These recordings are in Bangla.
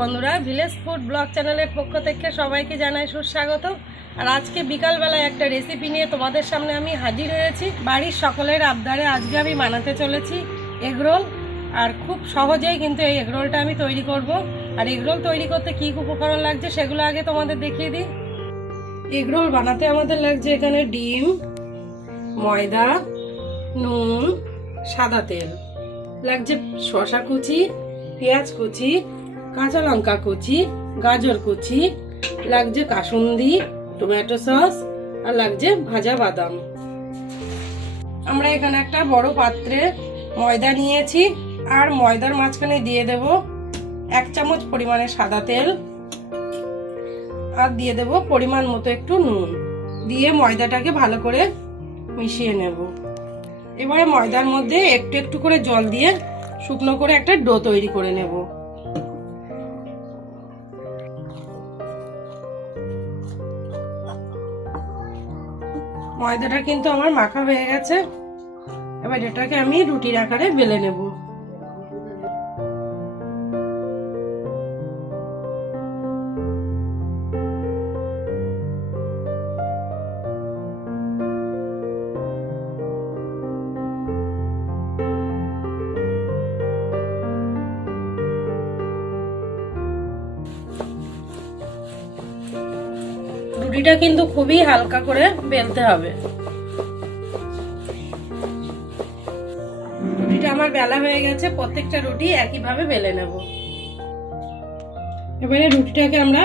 বন্ধুরা ভিলেজ ফুড ব্লগ চ্যানেলের পক্ষ থেকে সবাইকে জানাই সুস্বাগত। আর আজকে বিকালবেলায় একটা রেসিপি নিয়ে তোমাদের সামনে আমি হাজির হয়েছি। বাড়ির সকলের আবদারে আজকে আমি বানাতে চলেছি এগরোল আর খুব সহজেই কিন্তু এই এগরোলটা আমি তৈরি করব। আর এগরোল তৈরি করতে কী উপকরণ লাগছে সেগুলো আগে তোমাদের দেখিয়ে দিই। এগরোল বানাতে আমাদের লাগছে এখানে ডিম, ময়দা, নুন, সাদা তেল। লাগছে শশা কুচি, পেঁয়াজ কুচি কাঁচা লঙ্কা কুচি, গাজর কুচি, লাগছে কাসুন্দি, টমেটো সস, আর লাগছে ভাজা বাদাম। আমরা এখানে একটা বড় পাত্রে ময়দা নিয়েছি, আর ময়দার মাঝখানে দিয়ে দেব এক চামচ পরিমাণে সাদা তেল, আর দিয়ে দেব পরিমাণ মতো একটু নুন। দিয়ে ময়দাটাকে ভালো করে মিশিয়ে নেব। এবারে ময়দার মধ্যে একটু একটু করে জল দিয়ে শুকনো করে একটা ডো তৈরি করে নেব। ময়দাটা কিন্তু আমার মাখা হয়ে গেছে। এবার এটাকে আমি রুটির আকারে বেলে নেব। রুটিটা কিন্তু খুবই হালকা করে বেলতে হবে। রুটিটা আমার বেলা হয়ে গেছে, প্রত্যেকটা রুটি একইভাবে বেলে নেব। এবারে রুটিটাকে আমরা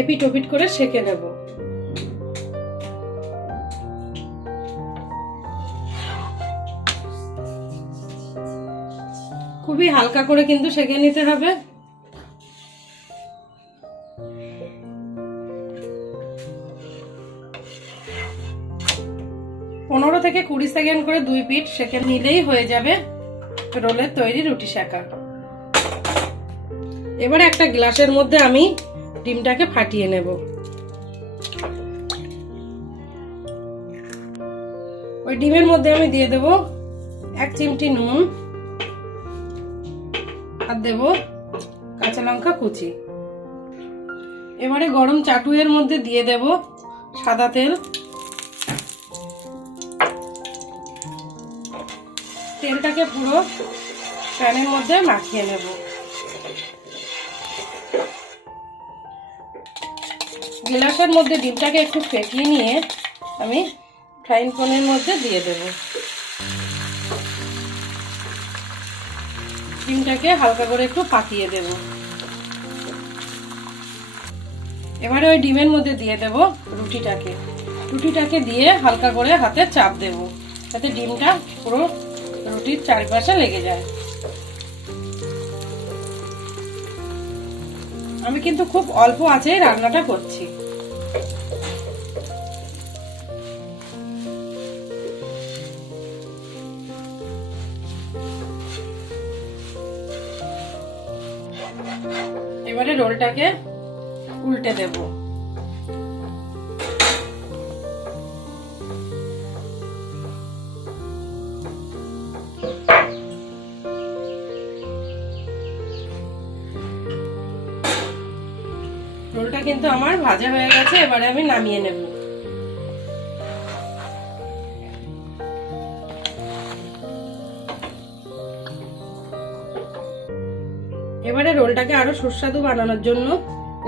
এপিট ওপিট করে সেকে নেব। খুবই হালকা করে কিন্তু সেকে নিতে হবে। পনেরো থেকে কুড়ি সেকেন্ড করে দুই পিঠ সেকে নিলেই হয়ে যাবে রোলের তৈরি রুটি শেখা। এবারে একটা গ্লাসের মধ্যে আমি ডিমটাকে ফাটিয়ে নেব। ওই ডিমের মধ্যে আমি দিয়ে দেব এক চিমটি নুন আর দেব কাঁচা লঙ্কা কুচি। এবারে গরম চাটুয়ের মধ্যে দিয়ে দেব সাদা তেল তেলটাকে পুরো প্যানের মধ্যে মাখিয়ে নেব। গিলাসের মধ্যে ডিমটাকে একটু ফেটিয়ে নিয়ে আমি ফ্রাইং প্যানের মধ্যে দিয়ে দেব। ডিমটাকে হালকা করে একটু পাকিয়ে দেব। এবারে ওই ডিমের মধ্যে দিয়ে দেব রুটিটাকে। রুটিটাকে দিয়ে হালকা করে হাতে চাপ দেব। যাতে ডিমটা পুরো রুটির চারিপাশে লেগে যায়। আমি কিন্তু খুব অল্প আছে রান্নাটা করছি। এবারে রোলটাকে উল্টে দেবো। কিন্তু আমার ভাজা হয়ে গেছে, এবারে আমি নামিয়ে নেব। এবারে রোলটাকে আরও সুস্বাদু বানানোর জন্য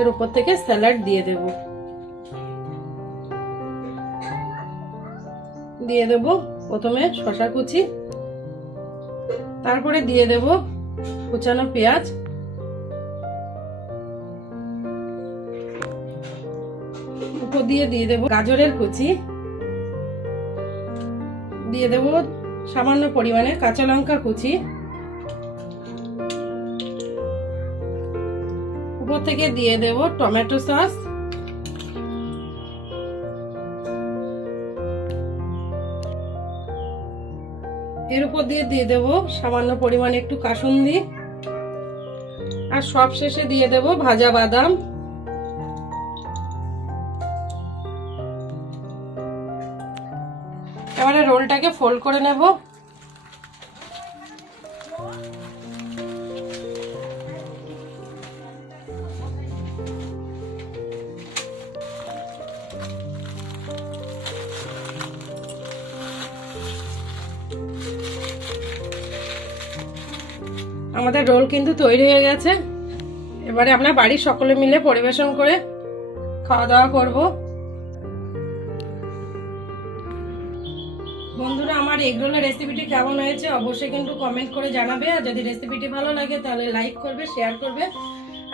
এর উপর থেকে স্যালাড দিয়ে দেব। দিয়ে দেব প্রথমে শশা কুচি, তারপরে দিয়ে দেব কুচানো পেঁয়াজ দিয়ে দিয়ে দেবো গাজরের কুচি। দিয়ে দেবো সামান্য পরিমাণে কাঁচা লঙ্কা কুচি। উপর থেকে দিয়ে দেবো টমেটো সস। এর উপর দিয়ে দিয়ে দেবো সামান্য পরিমাণে একটু কাসুন্দি। আর সব শেষে দিয়ে দেবো ভাজা বাদাম। এটাকে ফোল্ড করে নেব। আমাদের রোল কিন্তু তৈরি হয়ে গেছে। এবারে আমরা বাড়ির সকলে মিলে পরিবেশন করে খাওয়া দাওয়া করব। বন্ধুরা, আমার এগরোলের রেসিপিটি কেমন হয়েছে অবশ্যই কিন্তু কমেন্ট করে জানাবে। আর যদি রেসিপিটি ভালো লাগে, তাহলে লাইক করবে শেয়ার করবে।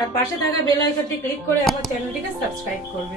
আর পাশে থাকা বেল আইকনটি ক্লিক করে আমার চ্যানেলটিকে সাবস্ক্রাইব করবে।